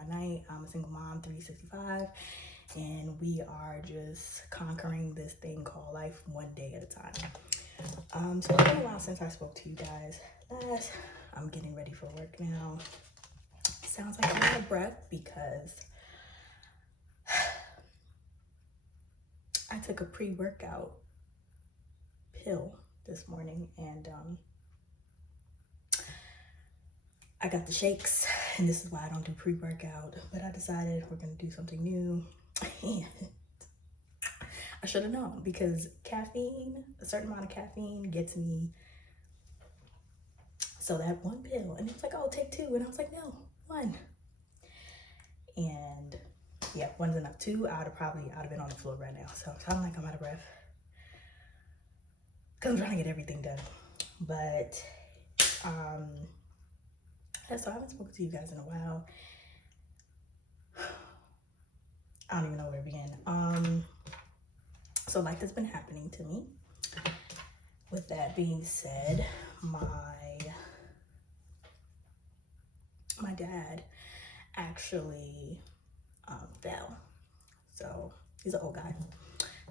by night. I'm a single mom, 365, and we are just conquering this thing called life one day at a time. So it's been a while since I spoke to you guys last. I'm getting ready for work now. Sounds like I'm out of breath because I took a pre-workout pill this morning, and I got the shakes, and this is why I don't do pre-workout, but I decided we're gonna do something new. And I should have known, because caffeine, a certain amount of caffeine gets me. So that one pill, and it was like, oh, take 2, and I was like, no, 1. And yeah, 1's enough. 2, I'd have been on the floor right now. So I'm like, I'm out of breath, because I'm trying to get everything done. But yeah, so I haven't spoken to you guys in a while. I don't even know where to begin. So life has been happening to me. With that being said, my dad actually fell. So he's an old guy.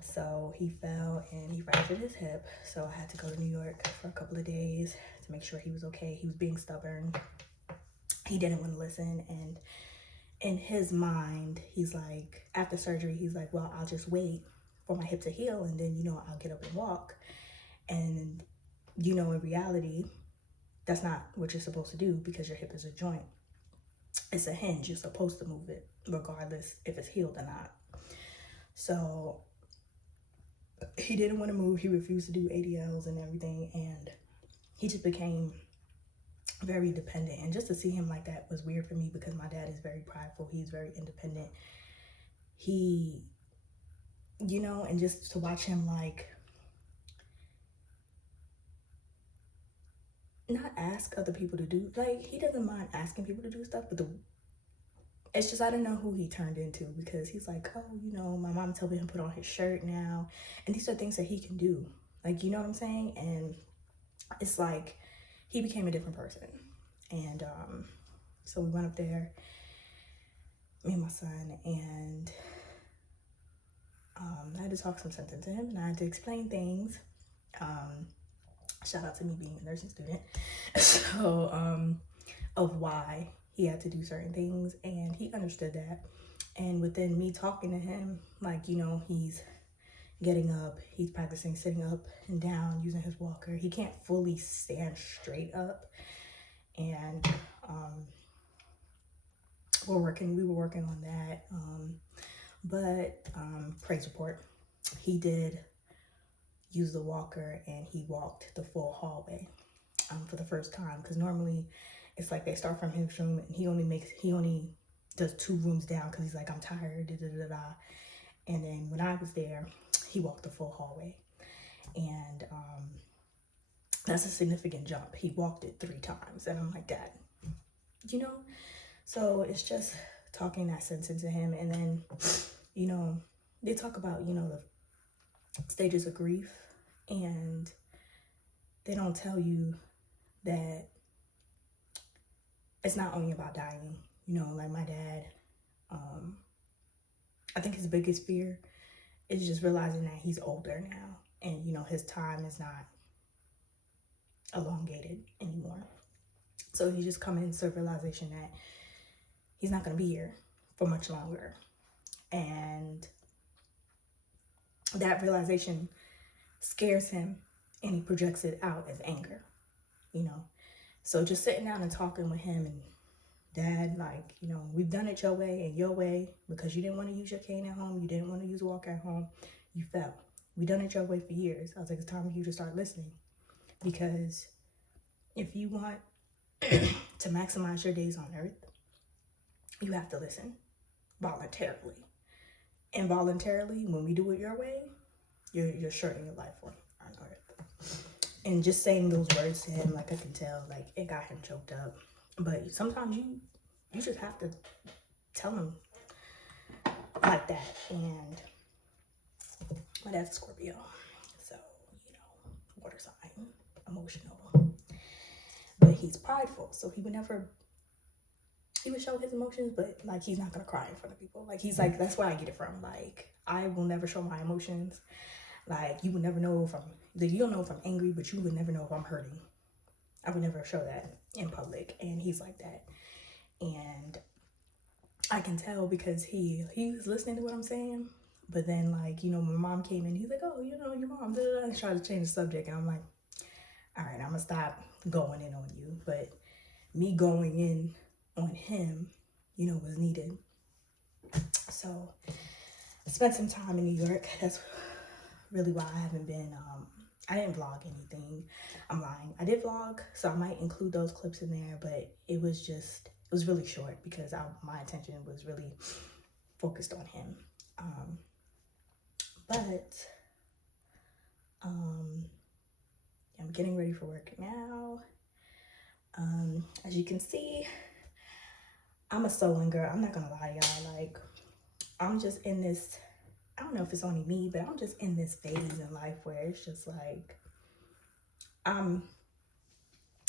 So he fell and he fractured his hip. So I had to go to New York for a couple of days to make sure he was okay. He was being stubborn. He didn't want to listen. And in his mind, he's like, after surgery, he's like, well, I'll just wait for my hip to heal, and then, I'll get up and walk. And, in reality, that's not what you're supposed to do, because your hip is a joint. It's a hinge. You're supposed to move it regardless if it's healed or not. So he didn't want to move. He refused to do ADLs and everything. And he just became very dependent. And just to see him like that was weird for me, because my dad is very prideful. He's very independent. He, and just to watch him, like, not ask other people to do, like, he doesn't mind asking people to do stuff, but it's just, I don't know who he turned into, because he's like, oh, my mom told me to put on his shirt now. And these are things that he can do. Like, you know what I'm saying? And it's like, he became a different person. And so we went up there, me and my son, and I had to talk some sense into him, and I had to explain things. Shout out to me being a nursing student. So, of why he had to do certain things, and he understood that. And within me talking to him, like, he's getting up, he's practicing sitting up and down using his walker. He can't fully stand straight up. And we were working on that. But praise report, he did use the walker, and he walked the full hallway for the first time, because normally it's like they start from his room, and he only does 2 rooms down, because he's like, I'm tired, da da da da. And then when I was there, he walked the full hallway, and that's a significant jump. He walked it 3 times, and I'm like, Dad, so it's just talking that sense into him. And then, they talk about, the stages of grief, and they don't tell you that it's not only about dying. Like my dad, I think his biggest fear is just realizing that he's older now, and his time is not elongated anymore. So he's just coming to a realization that he's not going to be here for much longer. And that realization scares him, and he projects it out as anger, So just sitting down and talking with him, and Dad, like, we've done it your way and your way, because you didn't want to use your cane at home. You didn't want to use a walker at home. You fell. We done it your way for years. I was like, it's time for you to start listening, because if you want to maximize your days on earth, you have to listen voluntarily. Involuntarily, when we do it your way, you're shortening your life on earth. And just saying those words to him, like, I can tell, like, it got him choked up. But sometimes you just have to tell him like that. And my dad's a Scorpio, so, water sign, emotional. But he's prideful, so he would never he would show his emotions, but like he's not gonna cry in front of people. Like he's like, that's where I get it from. Like I will never show my emotions. Like you would never know if I'm like, you don't know if I'm angry, but you would never know if I'm hurting. I would never show that in public. And he's like that. And I can tell because he was listening to what I'm saying. But then like, you know, my mom came in, he's like, oh, you know, your mom, and tried to change the subject. And I'm like, all right, I'm gonna stop going in on you. But me going in on him, you know, was needed. So I spent some time in New York. That's really why I haven't been, I didn't vlog anything. I'm lying. I did vlog, so I might include those clips in there, but it was really short because my attention was really focused on him. But I'm getting ready for work now. As you can see, I'm a sewing girl. I'm not gonna lie to y'all. Like, I'm just in this, I don't know if it's only me, but I'm just in this phase in life where it's just like,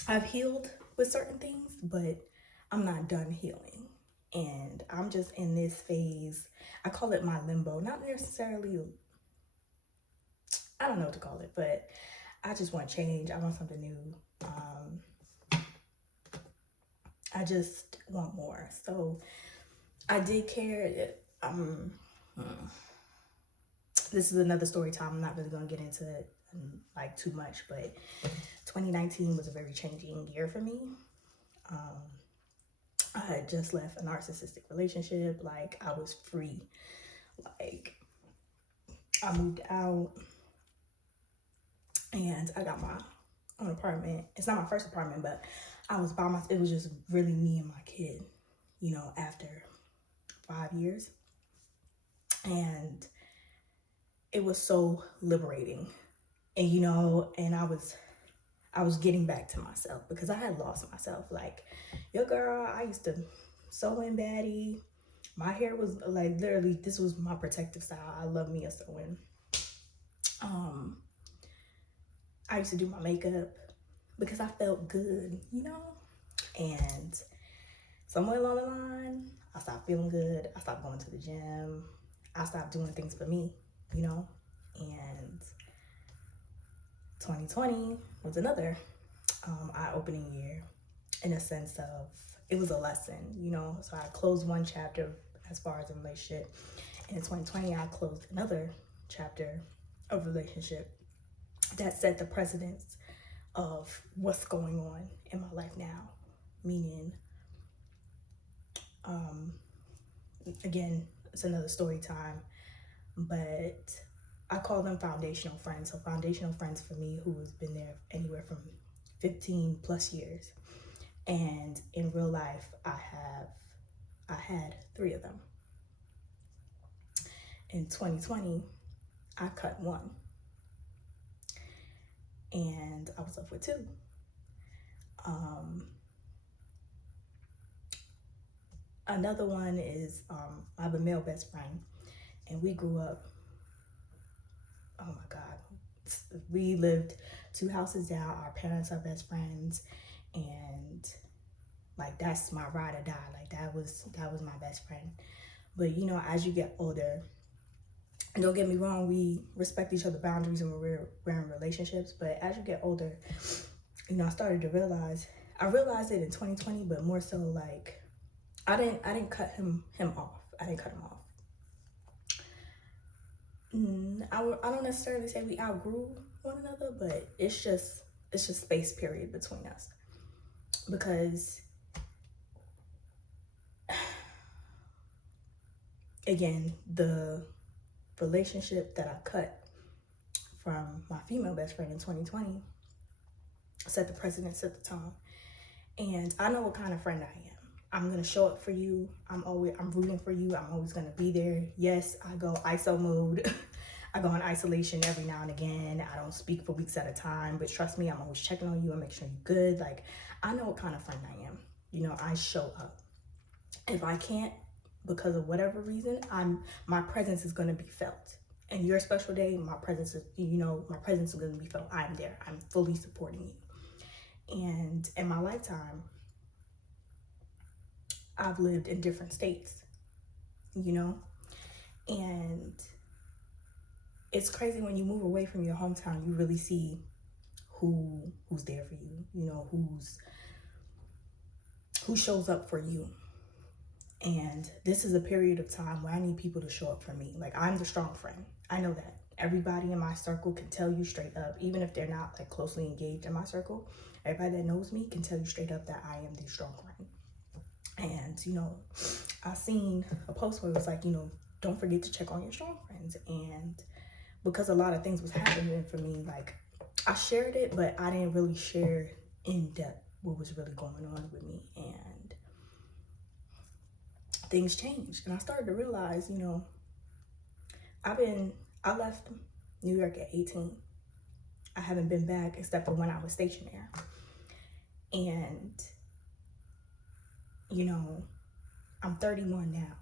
I've healed with certain things, but I'm not done healing. And I'm just in this phase. I call it my limbo. Not necessarily, I don't know what to call it, but I just want change. I want something new. I just want more. So I did care. This is another story time. I'm not really going to get into it like too much, but 2019 was a very changing year for me. I had just left a narcissistic relationship. Like I was free. Like I moved out and I got my own apartment. It's not my first apartment, but I was by myself. It was just really me and my kid, you know, after 5 years. And it was so liberating. And, you know, and I was getting back to myself because I had lost myself. Like, your girl, I used to sew in baddie. My hair was like, literally, this was my protective style. I love me a sewing. I used to do my makeup because I felt good, you know? And somewhere along the line, I stopped feeling good. I stopped going to the gym. I stopped doing things for me, you know? And 2020 was another eye-opening year in a sense of, it was a lesson, you know? So I closed one chapter as far as a relationship. And in 2020, I closed another chapter of relationship that set the precedence of what's going on in my life now. Meaning, again, it's another story time, but I call them foundational friends. So foundational friends for me who has been there anywhere from 15 plus years. And in real life, I had 3 of them. In 2020, I cut 1. And I was left with 2. Another one is, I have a male best friend, and we grew up, oh my God, we lived 2 houses down. Our parents are best friends, and like that's my ride or die. Like that was my best friend. But you know, as you get older, and don't get me wrong, we respect each other's boundaries and we're in relationships. But as you get older, you know, I realized it in 2020, but more so like I didn't cut him off. I didn't cut him off. I don't necessarily say we outgrew one another, but it's just space period between us. Because again, the relationship that I cut from my female best friend in 2020 set the precedent, set the tone. And I know what kind of friend I am. I'm gonna show up for you. I'm rooting for you. I'm always gonna be there. Yes, I go ISO mode. I go in isolation every now and again. I don't speak for weeks at a time, but trust me, I'm always checking on you and make sure you're good. Like, I know what kind of friend I am. You know, I show up. If I can't, because of whatever reason, my presence is gonna be felt. And your special day, my presence is gonna be felt. I'm there. I'm fully supporting you. And in my lifetime, I've lived in different states, you know? And it's crazy when you move away from your hometown, you really see who's there for you, you know, who shows up for you. And this is a period of time where I need people to show up for me. Like, I'm the strong friend. I know that. Everybody in my circle can tell you straight up, even if they're not like closely engaged in my circle, everybody that knows me can tell you straight up that I am the strong friend. And, you know, I seen a post where it was like, you know, don't forget to check on your strong friends. And because a lot of things was happening for me, like, I shared it, but I didn't really share in depth what was really going on with me. And things changed. And I started to realize, you know, I left New York at 18. I haven't been back except for when I was stationed there. And, you know, I'm 31 now.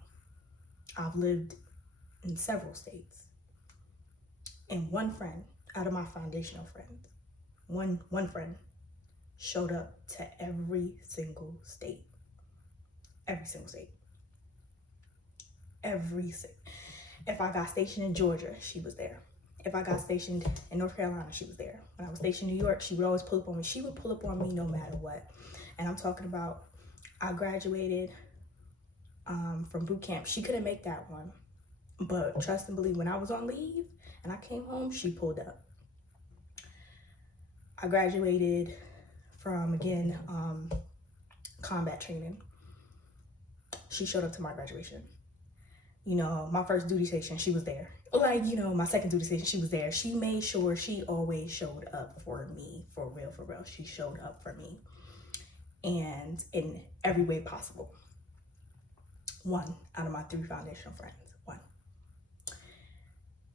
I've lived in several states. And one friend out of my foundational friends, one friend showed up to every single state. Every single state. If I got stationed in Georgia, she was there. If I got stationed in North Carolina, she was there. When I was stationed in New York, she would always pull up on me. She would pull up on me no matter what. And I'm talking about, I graduated from boot camp. She couldn't make that one. But trust and believe, when I was on leave and I came home, she pulled up. I graduated from, again, combat training. She showed up to my graduation. You know, my first duty station, she was there. Like, you know, my second duty station, she was there. She made sure she always showed up for me, for real, for real. She showed up for me. And in every way possible. One out of my 3 foundational friends, one.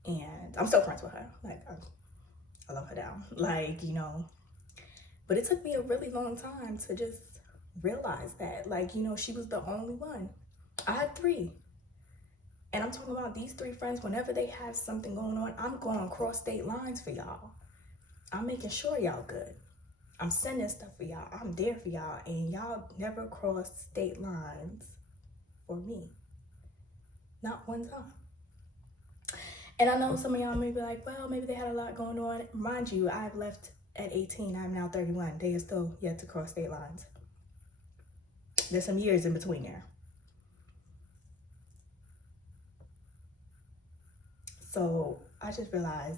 And I'm still friends with her. Like, I love her down. Like, you know, but it took me a really long time to just realize that, like, you know, she was the only one. I had 3. And I'm talking about these 3 friends, whenever they have something going on, I'm going across state lines for y'all. I'm making sure y'all good. I'm sending stuff for y'all. I'm there for y'all. And y'all never cross state lines for me. Not one time. And I know some of y'all may be like, well, maybe they had a lot going on. Mind you, I've left at 18. I'm now 31. They are still yet to cross state lines. There's some years in between there. So I just realized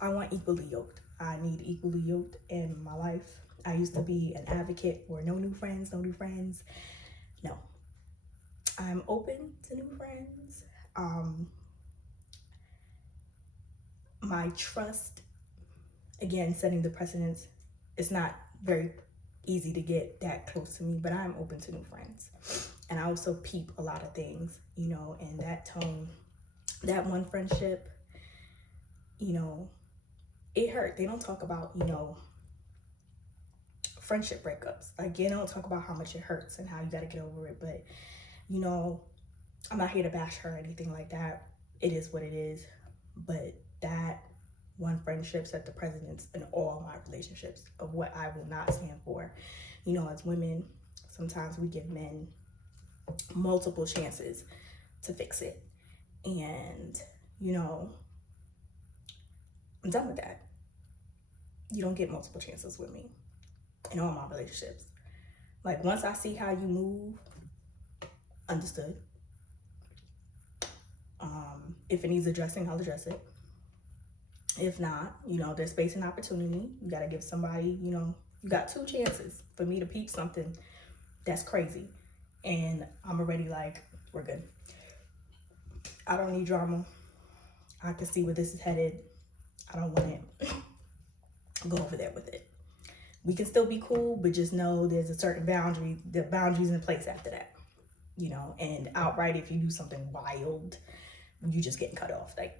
I want equally yoked. I need equally yoked in my life. I used to be an advocate for no new friends, no new friends. No. I'm open to new friends. My trust, again, setting the precedence, it's not very easy to get that close to me, but I'm open to new friends. And I also peep a lot of things, you know, and that tone, that one friendship, you know, it hurt. They don't talk about, you know, friendship breakups. Like, they don't talk about how much it hurts and how you got to get over it. But, you know, I'm not here to bash her or anything like that. It is what it is. But that one friendship set the precedence in all my relationships of what I will not stand for. You know, as women, sometimes we give men multiple chances to fix it. And, you know, I'm done with that. You don't get multiple chances with me in all my relationships. Like, once I see how you move, understood. If it needs addressing, I'll address it. If not, you know, there's space and opportunity. You got to give somebody, you know, you got 2 chances for me to peep something that's crazy. And I'm already like, we're good. I don't need drama. I can see where this is headed. I don't want it. Go over there with it. We can still be cool, but just know there's a certain boundary, the boundaries in place after that, you know, and outright, if you do something wild, you just getting cut off, like,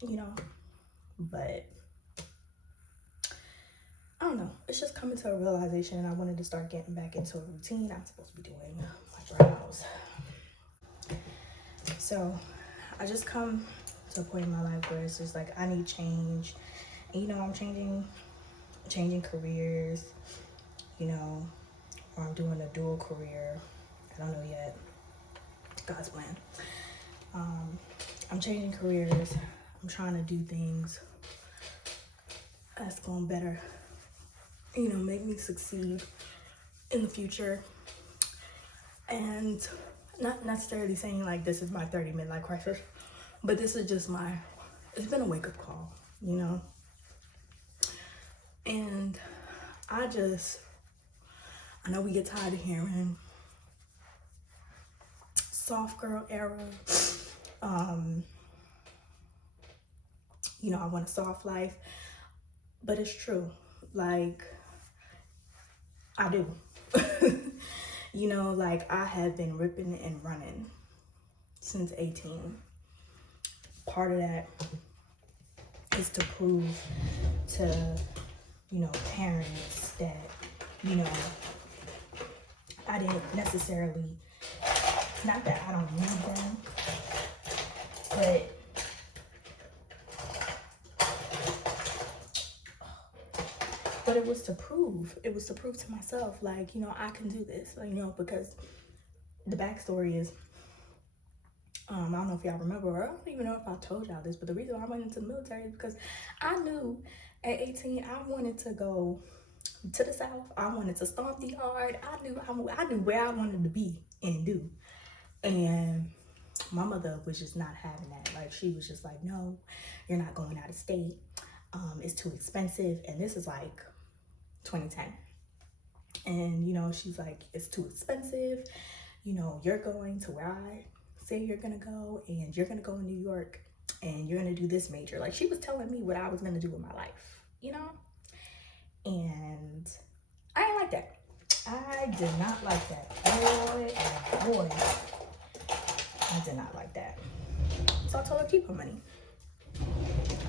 you know, but I don't know. It's just coming to a realization, and I wanted to start getting back into a routine. I'm supposed to be doing my journals. So I just come to a point in my life where it's just like, I need change. And, you know, I'm changing careers, you know, or I'm doing a dual career. I don't know yet. God's plan. I'm changing careers. I'm trying to do things that's going to better, make me succeed in the future. And not necessarily saying like this is my 30 midlife crisis, but this is just it's been a wake-up call, And I know we get tired of hearing soft girl era. I want a soft life, but it's true. Like, I do. I have been ripping and running since 18. Part of that is to prove to, parents that, I didn't necessarily, not that I don't need them, but it was to prove to myself, like, I can do this, because the backstory is, I don't know if y'all remember, or I don't even know if I told y'all this, but the reason why I went into the military is because I knew at 18 I wanted to go to the South. I wanted to stomp the yard. I knew where I wanted to be and do. And my mother was just not having that. Like, she was just like, no, you're not going out of state. It's too expensive. And this is like 2010. And, she's like, it's too expensive. You're going to where I say you're going to go, and you're going to go in New York, and you're going to do this major. Like, she was telling me what I was going to do with my life, And I ain't like that. I did not like that. Boy, I did not like that. So I told her, keep her money.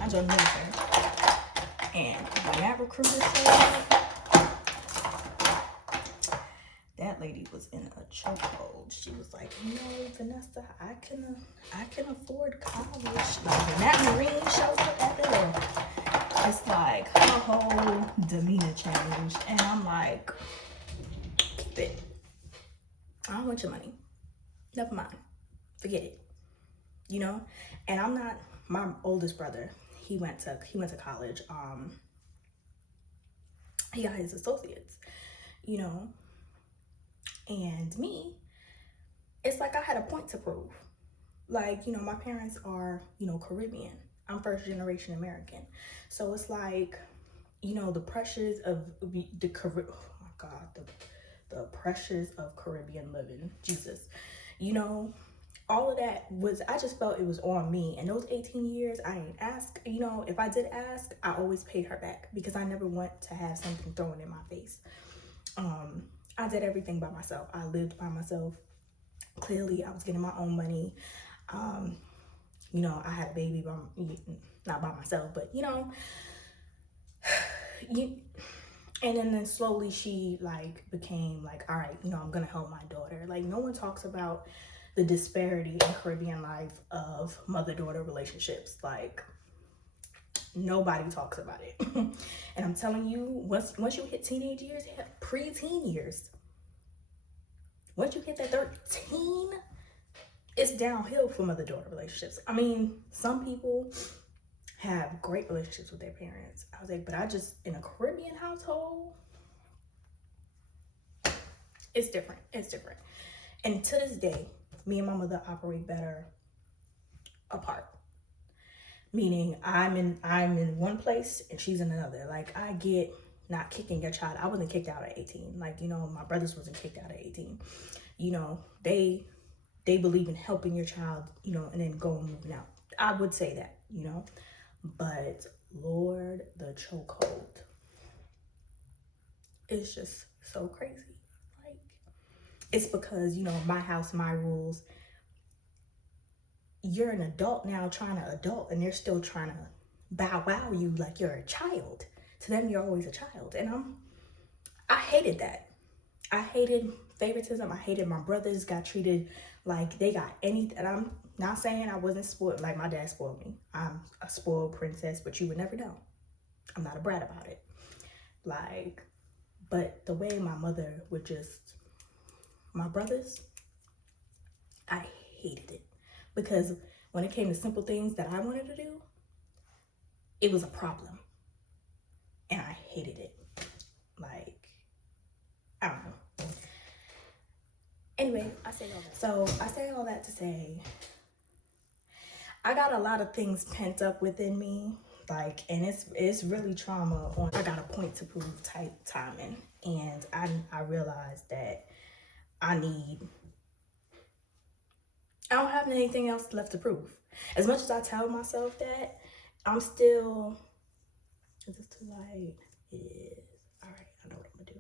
I joined the military. And when that recruiter showed up, that lady was in a chokehold. She was like, Vanessa, I can afford college. Like, when that Marine showed up at the door, it's like her whole demeanor changed. And I'm like, keep it. I don't want your money. Never mind. Forget it. And I'm not, my oldest brother, he went to college. He got his associates, and me, it's like I had a point to prove. Like, my parents are, Caribbean. I'm first generation American. So it's like, the pressures of oh my God, the pressures of Caribbean living, Jesus, all of that I just felt it was on me. And those 18 years, I didn't ask, if I did ask, I always paid her back because I never want to have something thrown in my face. I did everything by myself. I lived by myself. Clearly, I was getting my own money. I had a baby, not by myself, but, and then slowly she became like, all right, I'm gonna help my daughter. Like, no one talks about the disparity in Caribbean life of mother-daughter relationships. Like, nobody talks about it. And I'm telling you, once you hit teenage years, pre-teen years, once you hit that 13, it's downhill for mother-daughter relationships. I mean, some people have great relationships with their parents. I was like, but in a Caribbean household, it's different. It's different. And to this day, me and my mother operate better apart. Meaning I'm in one place and she's in another. Like, I get not kicking your child. I wasn't kicked out at 18. Like, my brothers wasn't kicked out at 18. They believe in helping your child, and then moving out. I would say that, but Lord, the chokehold is just so crazy. Like, it's because, my house, my rules. You're an adult now trying to adult, and they're still trying to bow wow you like you're a child. To them, you're always a child. And I hated that. I hated favoritism. I hated my brothers got treated like they got anything. And I'm not saying I wasn't spoiled, like my dad spoiled me. I'm a spoiled princess, but you would never know. I'm not a brat about it. Like, but the way my mother would my brothers, hated it. Because when it came to simple things that I wanted to do, it was a problem. And I hated it. Like, I don't know. Anyway, I say all that to say, I got a lot of things pent up within me, like, and it's really trauma on, I got a point to prove type timing. And I realized that I don't have anything else left to prove. As much as I tell myself that, I'm still, is this too light? It is. All right, I know what I'm gonna do.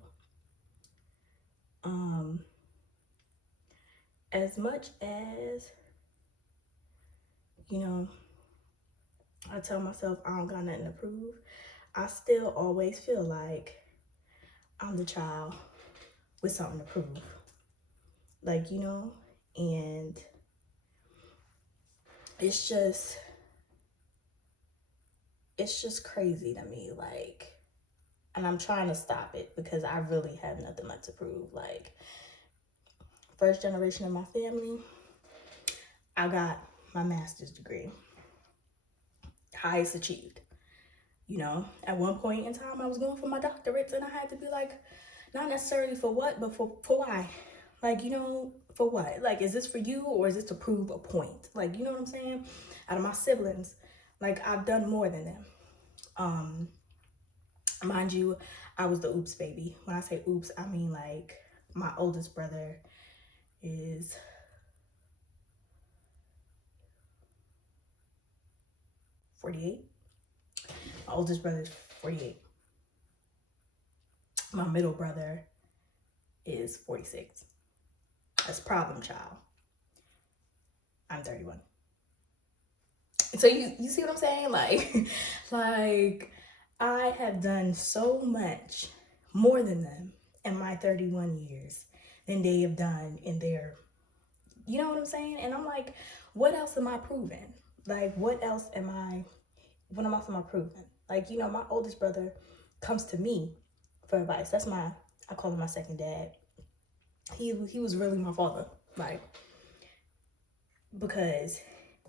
As much as, you know, I tell myself I don't got nothing to prove, I still always feel like I'm the child with something to prove. Like, you know, and it's just crazy to me, like, and I'm trying to stop it because I really have nothing left to prove. Like, first generation of my family, I got my master's degree, highest achieved. You know, at one point in time, I was going for my doctorates, and I had to be like, not necessarily for what, but for why? Like, you know, for what? Like, is this for you, or is this to prove a point? Like, you know what I'm saying? Out of my siblings, like, I've done more than them. Mind you, I was the oops baby. When I say oops, I mean, like, my oldest brother is 48. My oldest brother is 48. My middle brother is 46. That's problem child. I'm 31. So you see what I'm saying? Like, like, I have done so much more than them in my 31 years than they have done in their, you know what I'm saying? And I'm like, what else am I proving? Like, what else am I proving? Like, you know, my oldest brother comes to me for advice. That's I call him my second dad. He was really my father. Like, because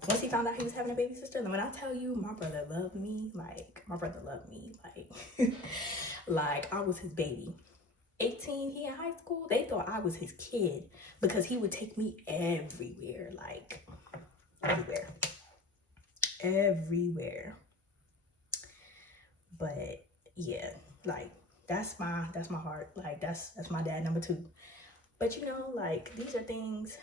once he found out he was having a baby sister, and when I tell you, my brother loved me, like, like, I was his baby. 18, he in high school, they thought I was his kid because he would take me everywhere, like, everywhere. But yeah, like, that's my heart. Like, that's my dad number 2. But, you know, like, these are things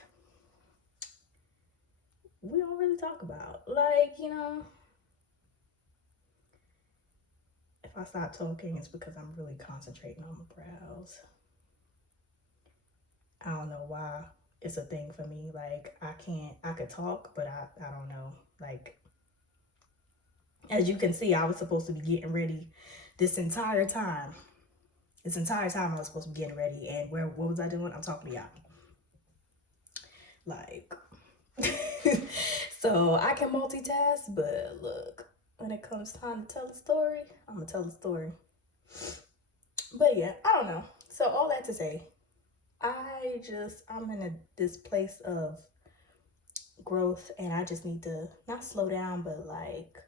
we don't really talk about. Like, you know, if I stop talking, it's because I'm really concentrating on my brows. I don't know why it's a thing for me. Like, I could talk, but I don't know. Like, as you can see, I was supposed to be getting ready this entire time. This entire time I was supposed to be getting ready, and what was I doing? I'm talking to y'all. Like, so I can multitask, but look, when it comes time to tell a story, I'm gonna tell the story. But yeah, I don't know. So all that to say, I'm in this place of growth, and I just need to not slow down, but like,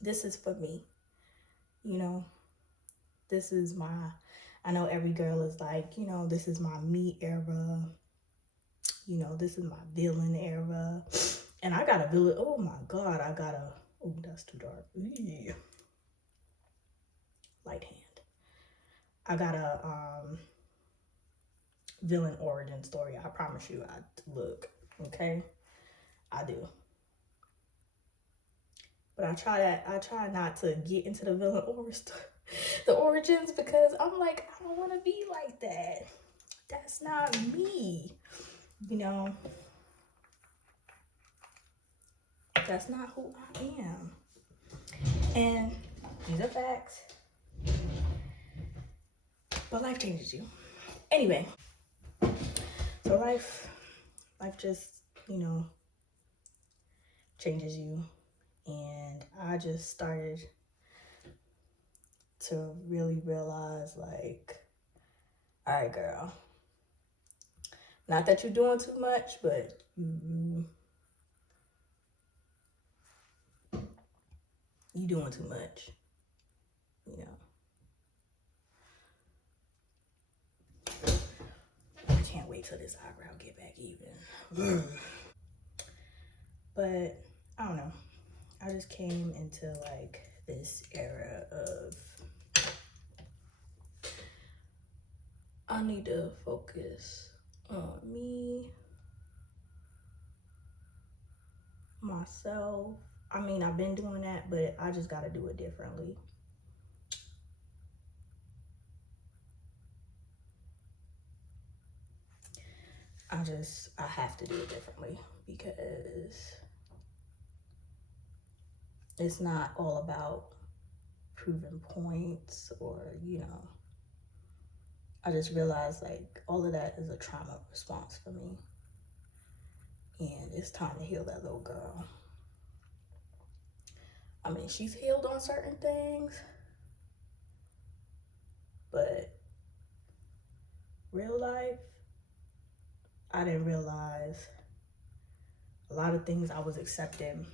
this is for me, you know. This is I know every girl is like, you know, this is my me era, you know, this is my villain era. And I got a villain. Oh my God, oh, that's too dark. Eee. Light hand. I got a villain origin story. I promise you. Look, okay, I do. But I try not to get into the villain the origins, because I'm like, I don't want to be like that. That's not me. You know, that's not who I am. And these are facts. But life changes you. Anyway, so life just, you know, changes you. And I just started to really realize, like, all right, girl, Not that you're doing too much, but you doing too much, you know. I can't wait till this eyebrow get back even. But I don't know. I just came into like this era of I need to focus on me, myself. I mean, I've been doing that, but I just got to do it differently. I have to do it differently because it's not all about proving points or, you know, I just realized like all of that is a trauma response for me. And it's time to heal that little girl. I mean, she's healed on certain things, but real life, I didn't realize a lot of things I was accepting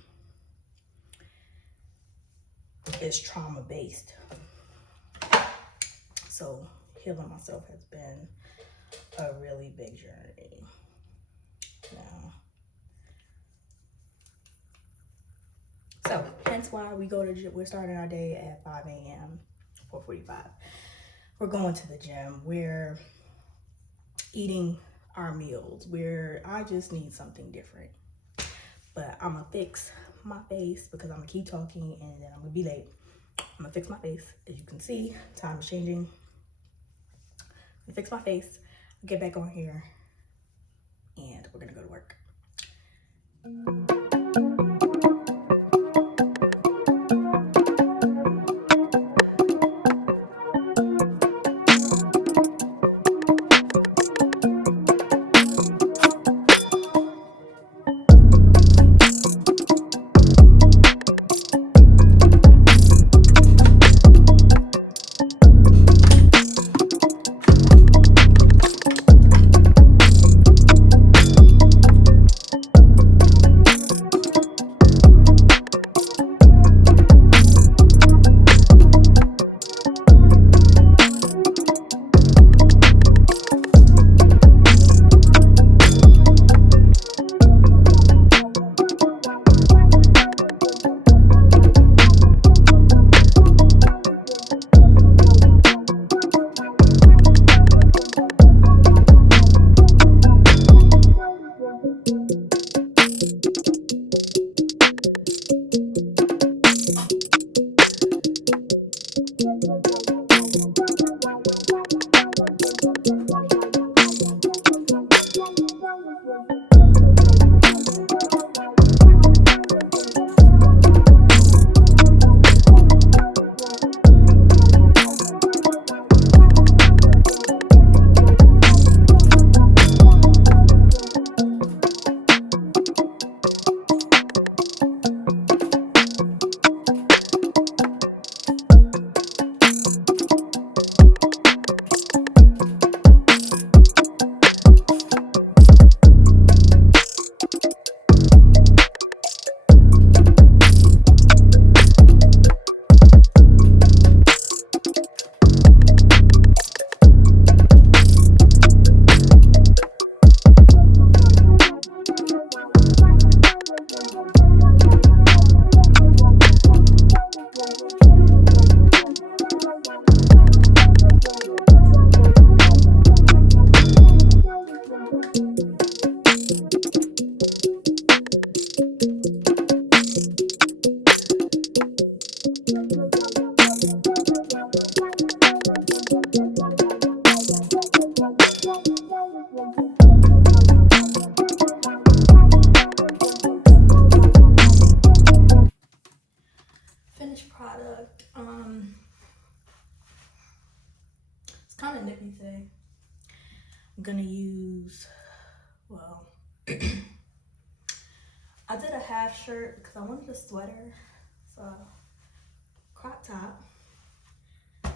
is trauma based. So healing myself has been a really big journey. Now, so hence why we're starting our day at 5 a.m., 4:45. We're going to the gym. We're eating our meals. I just need something different. But I'm gonna fix my face because I'm gonna keep talking and then I'm gonna be late. I'm gonna fix my face. As you can see, time is changing. I'm gonna fix my face, get back on here, and we're gonna go to work. Finished product. It's kind of nippy today. I'm gonna use, well, I did a half shirt because I wanted a sweater. So crop top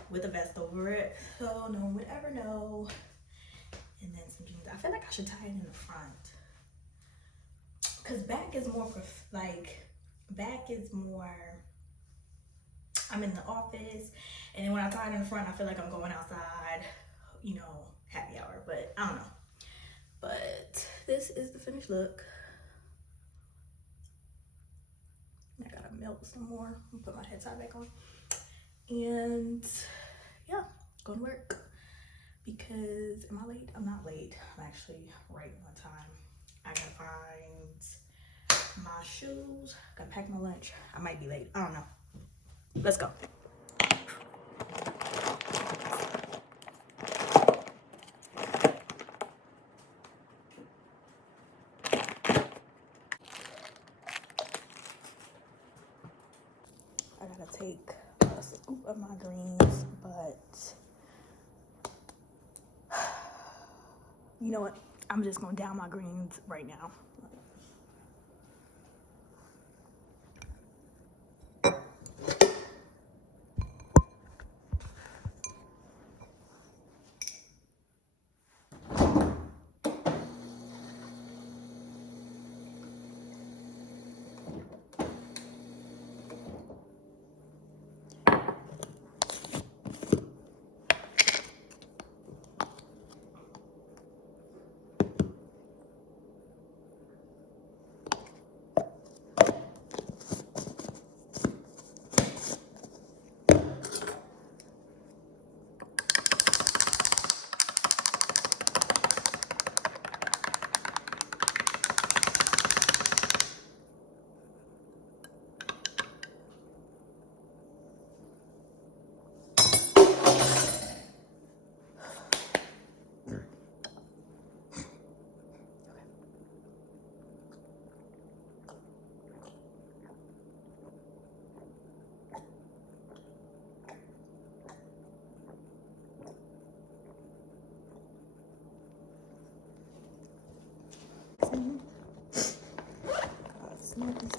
with a vest over it. So no one would ever know and then some jeans. I feel like I should tie it in the front, because back is more I'm in the office, and then when I tie it in the front, I feel like I'm going outside, you know, happy hour, but I don't know. But this is the finished look. I gotta melt some more and put my head tie back on. And yeah, going to work. Because, am I late? I'm not late. I'm actually right on time. I gotta find my shoes. Gotta pack my lunch. I might be late. I don't know. Let's go. I gotta take a scoop of my greens, but you know what? I'm just gonna down my greens right now.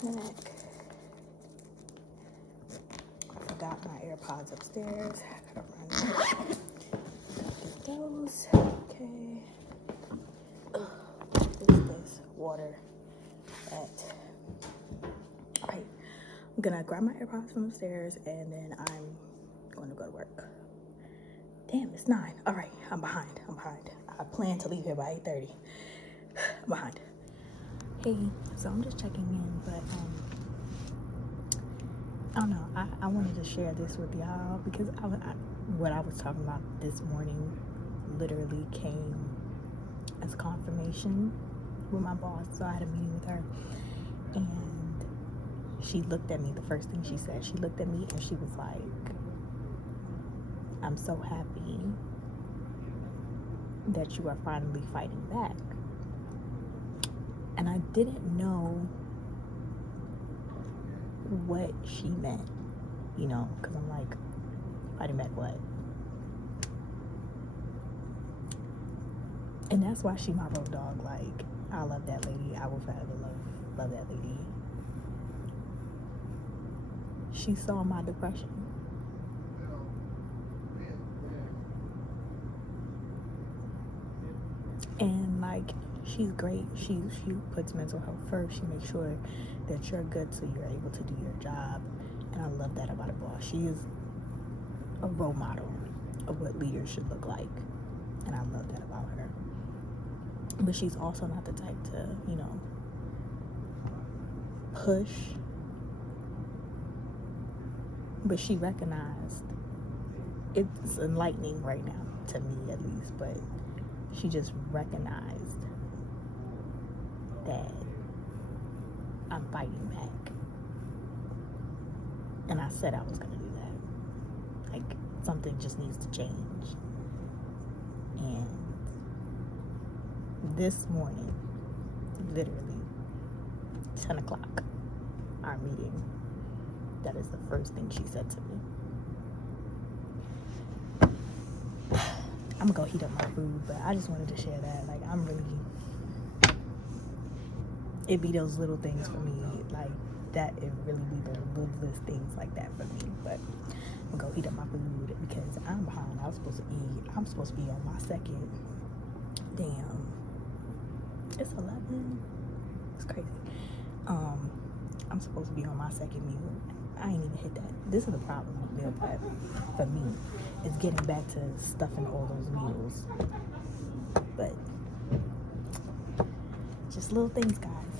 Snack. I forgot my AirPods upstairs. I gotta run. Get those. Okay. This water at. Alright. I'm gonna grab my AirPods from upstairs and then I'm going to go to work. Damn, it's 9. Alright, I'm behind. I plan to leave here by 8:30. I'm behind. Hey, so I'm just checking in, but I don't know. I wanted to share this with y'all because what I was talking about this morning literally came as confirmation with my boss. So I had a meeting with her, and she looked at me. The first thing she said, she looked at me and she was like, "I'm so happy that you are finally fighting back." And I didn't know what she meant, you know, because I'm like, fighting back what? And that's why she my road dog. Like, I love that lady. I will forever love that lady. She saw my depression. And like, she's great. She puts mental health first. She makes sure that you're good so you're able to do your job. And I love that about a boss. She is a role model of what leaders should look like. And I love that about her. But she's also not the type to, you know, push. But she recognized, it's enlightening right now, to me at least, but she just recognized that I'm fighting back. And I said I was going to do that. Like, something just needs to change. And this morning, literally 10 o'clock, our meeting, that is the first thing she said to me. I'm gonna go heat up my food, but I just wanted to share that. Like, it be those little things for me, like that. It really be the littlest things like that for me. But I'm gonna go heat up my food because I'm behind. I'm supposed to be on my second Damn. It's 11. It's crazy. I'm supposed to be on my second meal. I ain't even hit that. This is the problem with meal prep for me. It's getting back to stuffing all those meals. But just little things, guys.